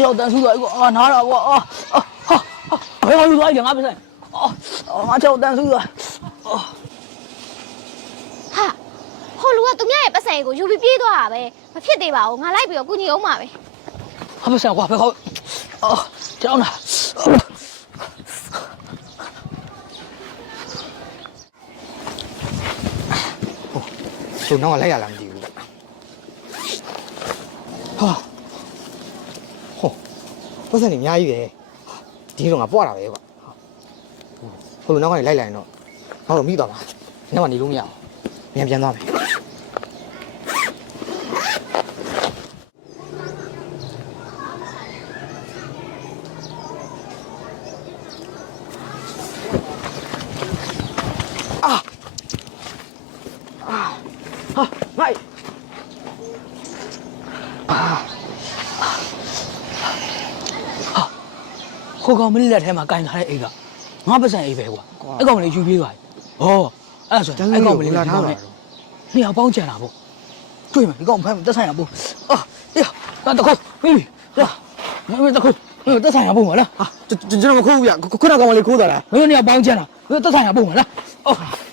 ချောက်တန်ဆူသွားပြီကွာအာနားတာကွာအာအာဟာဘယ်မှာယူသွားလဲငါပစံအာငါချောက်တန်ဆူသွားဟာဟိုလူကသူမြရဲ့ပတ်စံကိုယူပြီးပြေးသွားတာပဲမဖြစ်သေးပါဘူးငါလိုက်ပြီးတော့ကုညီအောင်ပါပဲဟာပစံကွာဘယ်ခေါအာကြောင်းတာသူနောက်ကလိုက်ရလားမသိဘူးဗျဟာဟော ပတ်စံနေအများကြီးပဲဒီတော့ငါပွားတာပဲကွာဟိုလိုနောက်ကနေလိုက်လိုက်ရင်တော့ငါတို့မိသွားမှာနောက်ကနေလို့မရအောင်မြန်ပြန်သွားမယ်ဟာငါ့ ဟိုကောင်မင်းလက်ထဲမှာကင်ထားတဲ့အိတ်ကငါပစံအိတ်ပဲကွာအဲ့ကောင်မလေးယူပြေးသွားပြီဟောအဲ့ဒါဆိုအဲ့ကောင်မလေးလာလာထားထားတာတယ်နှစ်ယောက်ပေါင်းကြံတာပေါ့တွေ့မယ်ဒီကောင်ဖမ်းတက်ဆိုင်ရဖို့အာအေးငါတခုပြီလာငါတခုတက်ဆိုင်ရဖို့မလားဟာကျွန်တော်မခိုးဘူးဗျခုနကောင်ကလေးခိုးသွားတာမင်းတို့နှစ်ယောက်ပေါင်းကြံတာမင်းတက်ဆိုင်ရဖို့မလားအော်အော်